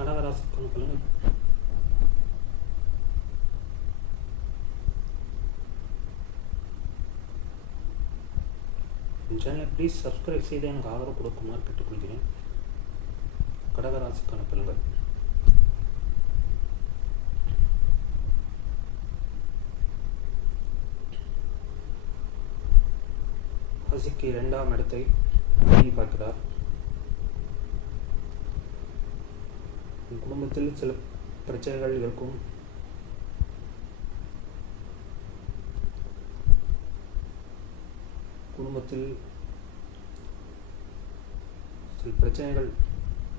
கடகராசிக்கான பலன் சேனலை please subscribe செய்து எனக்கு ஆதரவு கொடுக்குமாறு கேட்டுக்கொள்கிறேன். கடகராசிக்கான பலன்கள். ராசிக்கு இரண்டாம் இடத்தை பார்க்கிறார் உன் குடும்பத்தில் சில பிரச்சனைகள் இருக்கும். குடும்பத்தில் சில பிரச்சனைகள்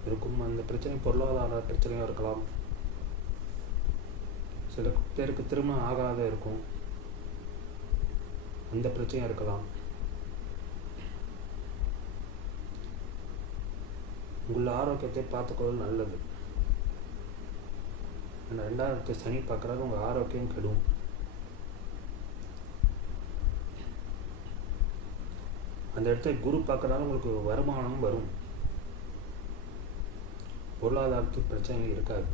இருக்கும். அந்த பிரச்சனை பொருளாதார பிரச்சனையாக இருக்கலாம். சில பேருக்கு திருமணம் ஆகாத இருக்கும். அந்த பிரச்சனையாக இருக்கலாம். உங்கள் ஆரோக்கியத்தை பார்த்துக்கொள்வது நல்லது. அந்த ரெண்டாயிரத்து சனி பார்க்குறாரு உங்கள் ஆரோக்கியம் கெடும். அந்த இடத்துல குரு பார்க்குறதால உங்களுக்கு வருமானம் வரும். பொருளாதாரத்துக்கு பிரச்சனை இருக்காது.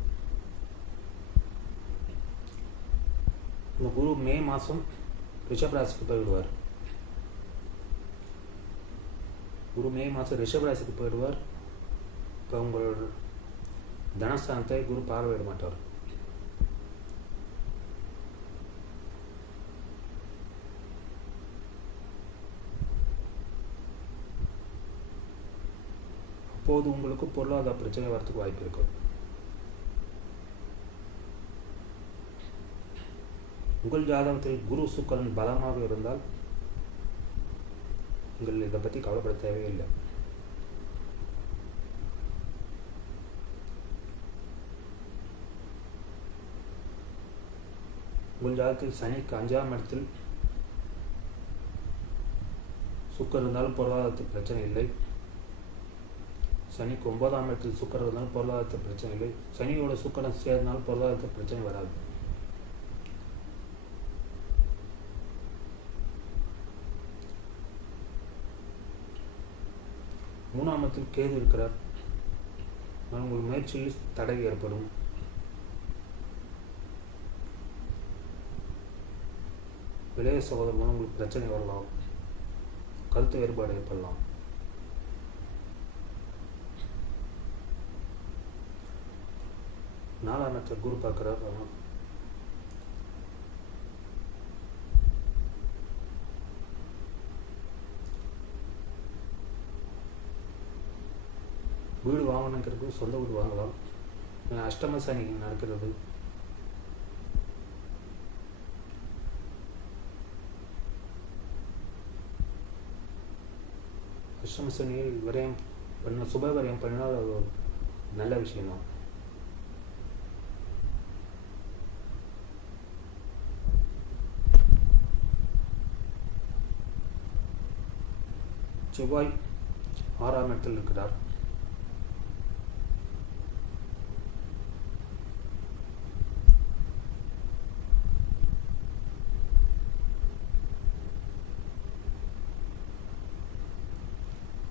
இந்த குரு மே மாதம் ரிஷபராசிக்கு போயிடுவார். குரு மே மாதம் ரிஷபராசிக்கு போயிடுவார். இப்போ உங்களோட தனஸ்தானத்தை குரு பார்வையிட மாட்டார். அப்போது உங்களுக்கு பொருளாதார பிரச்சனை வரத்துக்கு வாய்ப்பு இருக்கும் உங்கள் ஜாதகத்தில் குரு சுக்கரன் பலமாக இருந்தால் நீங்கள் இதை பற்றி கவலைப்பட தேவையில்லை. உங்கள் ஜாதகத்தில் சனிக்கு அஞ்சாம் இடத்தில் சுக்கர் இருந்தாலும் பொருளாதாரத்துக்கு பிரச்சனை இல்லை. சனிக்கு ஒன்பதாம் இடத்தில் சுக்கர் இருந்தாலும் பொருளாதாரத்துக்கு பிரச்சனை இல்லை. சனியோட சுக்கரம் சேர்ந்தாலும் பொருளாதாரத்துக்கு பிரச்சனை வராது. மூணாம் கேது இருக்கிறார். உங்கள் முயற்சியில் தடை ஏற்படும். இளைய சகோதரர் உங்களுக்கு பிரச்சனை வரலாம். கருத்து வேறுபாடு ஏற்படலாம். நாலாம் குரு பார்க்குறார் அவன் வீடு வாங்கணுங்கிறது சொந்த வீடு வாங்கலாம். அஷ்டம சனி நடக்கிறது. அஷ்டம சனியில் விரயம் பண்ண சுப விரயம் பண்ணால் அது ஒரு நல்ல விஷயம்தான். செவ்வாய் ஆறாம் இடத்தில் இருக்கிறார்.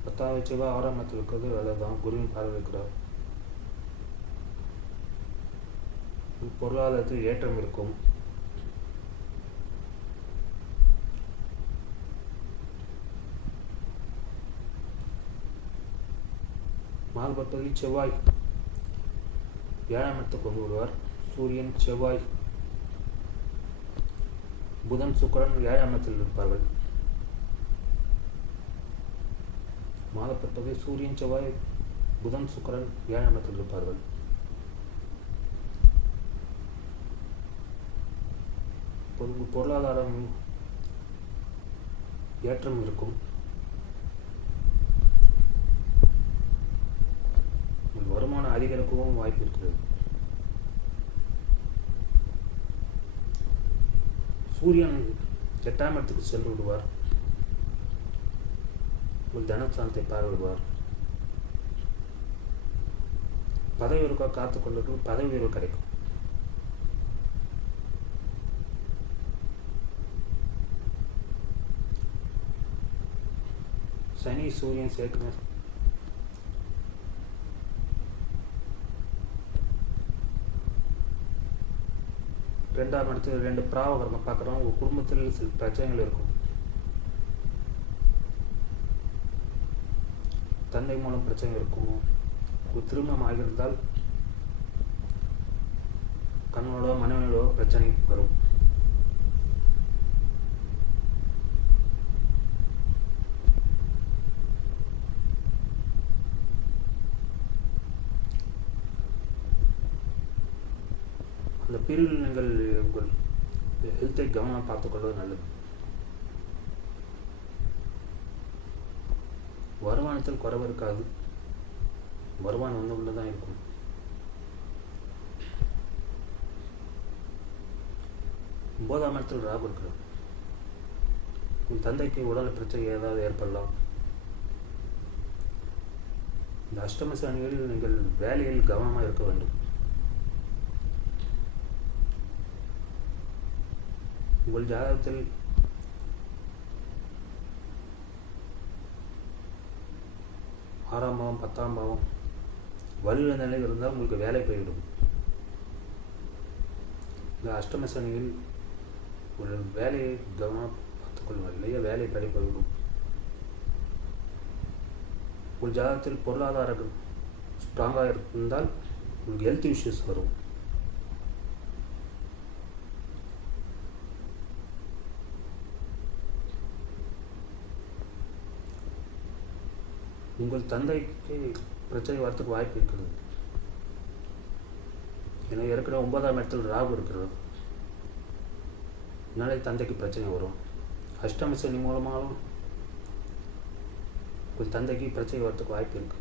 பத்தாவது செவ்வாய் ஆறாம் இடத்தில் இருக்கிறது அதுதான் குருவின் பார்வை இருக்கிறார். பொருளாதாரத்தில் ஏற்றம் இருக்கும். மாறுபட்டதில் செவ்வாய். ஏழாம் இடத்தை கொண்டு வருவார் சூரியன் செவ்வாய். புதன் சுக்கரன் ஏழாம் இடத்தில் இருப்பார்கள். மாதப்பட்டவை சூரியன் செவ்வாய் புதன் சுக்கரன் ஏழாம் இடத்தில் இருப்பார்கள். பொருளாதாரம் ஏற்றம் இருக்கும் உங்கள் இருக்கவும் வாய்ப்பு இருக்கிறது சூரியன் எட்டாம் இடத்துக்கு சென்று விடுவார் உங்கள் தனஸ்தானத்தை பார்வையிடுவார். பதவி உயர்வுக்காக காத்து கொண்டு பதவி உயர்வு கிடைக்கும். சனி சூரியன் சேர்க்கணும் ரெண்டாம் இடத்துல ரெண்டு பிராவகரங்க பார்க்குறோம். உங்கள் குடும்பத்தில் சில பிரச்சனைகள் இருக்கும். தந்தை மூலம் பிரச்சனை இருக்கும். திருமணம் ஆகியிருந்தால் கண்ணோட மனைவியோட பிரச்சனை வரும். அந்த பிரிவில் நீங்கள் உங்கள் ஹெல்த்தை கவனம் பார்த்துக்கொள்வது நல்லது. வருமானத்தில் குறைவு இருக்காது. வருமானம் வந்து உள்ளே தான் இருக்கும். ஒன்பதாம் இடத்தில் ராகு இருக்கிறது உன் தந்தைக்கு உடல் பிரச்சனை ஏதாவது ஏற்படலாம். இந்த அஷ்டம சனிகளில் நீங்கள் வேலையில் கவனமாக இருக்க வேண்டும். உங்கள் ஜாதகத்தில் ஆறாம் பாவம் பத்தாம் பாவம் வலுவிழந்த நிலை இருந்தால் உங்களுக்கு வேலை போய்விடும். இந்த அஷ்டம சனியில் ஒரு வேலையை கவனமாக பார்த்துக்கொள்ளுங்கள் இல்லையா வேலை படி போய்விடும். உங்கள் ஜாதகத்தில் பொருளாதாரம் ஸ்ட்ராங்காக இருந்தால் உங்களுக்கு ஹெல்த் இஷ்யூஸ் வரும். உங்கள் தந்தைக்கு பிரச்சனை வரத்துக்கு வாய்ப்பு இருக்கிறது. ஏன்னா ஏற்கனவே ஒன்பதாம் இடத்தில் ராகு இருக்கிறது. அதனாலே தந்தைக்கு பிரச்சனை வரும். அஷ்டம சனி மூலமாகவும் உங்கள் தந்தைக்கு பிரச்சனை வரத்துக்கு வாய்ப்பு இருக்கு.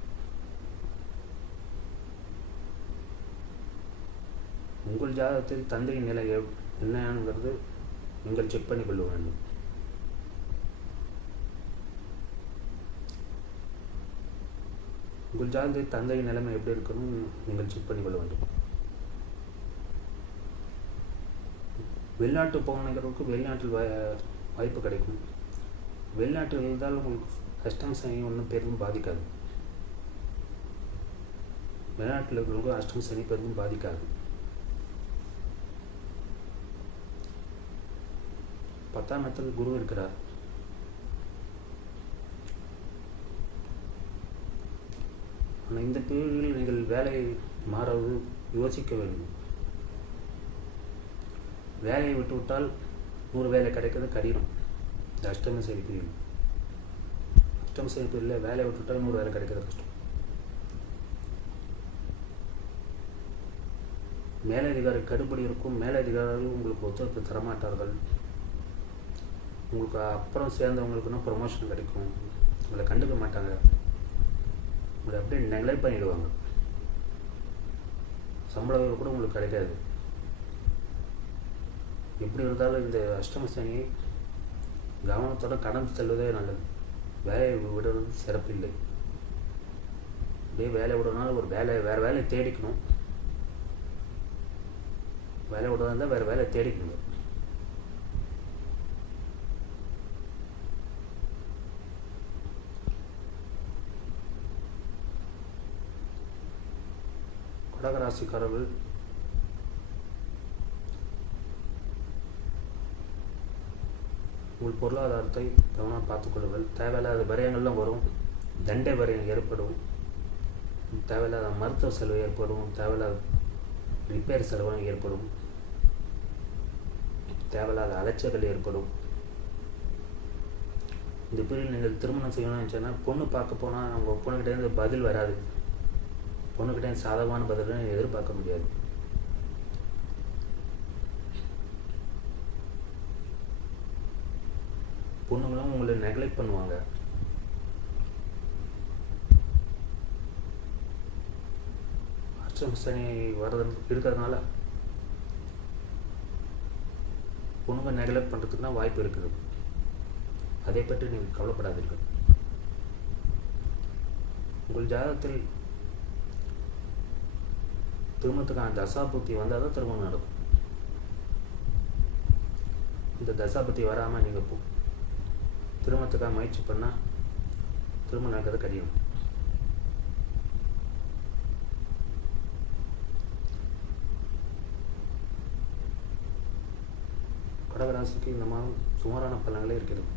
உங்கள் ஜாதகத்தில் தந்தையின் நிலை எவ்- என்னங்கிறது நீங்கள் செக் பண்ணிக்கொள்ள வேண்டும். உங்கள் ஜாதகத்தில் தந்தையின் நிலைமை எப்படி இருக்கணும் நீங்கள் செக் பண்ணிக்கொள்ள வேண்டும். வெளிநாட்டு போகணுங்கிறதுக்கு வெளிநாட்டில் வாய்ப்பு கிடைக்கும். வெளிநாட்டில் இருந்தால் உங்களுக்கு அஷ்டம் சனி ஒன்றும் பெரிதும் பாதிக்காது. வெளிநாட்டில் இருக்கிறவங்க அஷ்டம் சனி பெரிதும் பாதிக்காது. பத்தாம் இடத்தில் குரு இருக்கிறார். ஆனால் இந்த பிரிவில் நீங்கள் வேலை மாறவது யோசிக்க வேண்டும். வேலையை விட்டு விட்டால் நூறு வேலை கிடைக்கிறது கடினம். இந்த அஷ்டம சரி பிரிவில் அஷ்டம சரி பிரிவில் வேலையை விட்டுவிட்டால் நூறு வேலை கிடைக்கிறது கஷ்டம். மேலதிகாரி கடுபடி இருக்கும். மேலதிகாரிகள் உங்களுக்கு ஒத்துழைப்பு தரமாட்டார்கள். உங்களுக்கு அப்புறம் சேர்ந்தவங்களுக்குன்னா ப்ரொமோஷன் கிடைக்கும். உங்களை கண்டுக்க மாட்டாங்க. உங்களை அப்படியே நெக்லெக்ட் பண்ணிடுவாங்க. சம்பள உயர்வு கூட உங்களுக்கு கிடைக்காது. எப்படி இருந்தாலும் இந்த அஷ்டம சனி கவனத்தோட கடந்து செல்வதே நல்லது. வேலையை விடுறது சிறப்பில்லை. அப்படியே வேலை விடனாலும் ஒரு வேலை வேறு வேலையை தேடிக்கணும். வேலை விடுறதா இருந்தால் வேறு வேலையை தேடிக்கணும். கடகராசிக்காரர்கள். உங்கள் பொருளாதாரத்தை கவனமாக பார்த்துக்கொள்ளுங்கள். தேவையில்லாத விரயங்கள்லாம் வரும். தண்டை விரயம் ஏற்படும். தேவையில்லாத மருத்துவ செலவு ஏற்படும். தேவையில்லாத ரிப்பேர் செலவு ஏற்படும். தேவையில்லாத அலைச்சல்கள் ஏற்படும். இந்த பிரிவில் நீங்கள் திருமணம் செய்யணும்னு நினச்சோன்னா பொண்ணு பார்க்க போனால் அவங்க பொண்ணுக்கிட்டேருந்து பதில் வராது. பொண்ணுக்கிட்டேருந்து சாதகமான பதிலும் எதிர்பார்க்க முடியாது. பொண்ணுங்களும் உங்களை நெக்லெக்ட் பண்ணுவாங்க. அஷ்டம வரது இருக்கிறதுனால பொண்ணுங்க நெக்லெக்ட் பண்ணுறதுக்குனா வாய்ப்பு இருக்குது. அதை பற்றி நீங்கள் கவலைப்படாதீர்கள். உங்கள் ஜாதகத்தில் திருமணத்துக்கான தசாபுத்தி வந்தால் தான் திருமணம் நடக்கும். இந்த தசாபுத்தி வராமல் நீங்கள் போ. திருமணத்துக்காக முயற்சி பண்ணால் திருமணம் நடக்கிறது கடினம். கடகராசிக்கு இந்த மாதம் சுமாரான பலன்களே இருக்கிறது.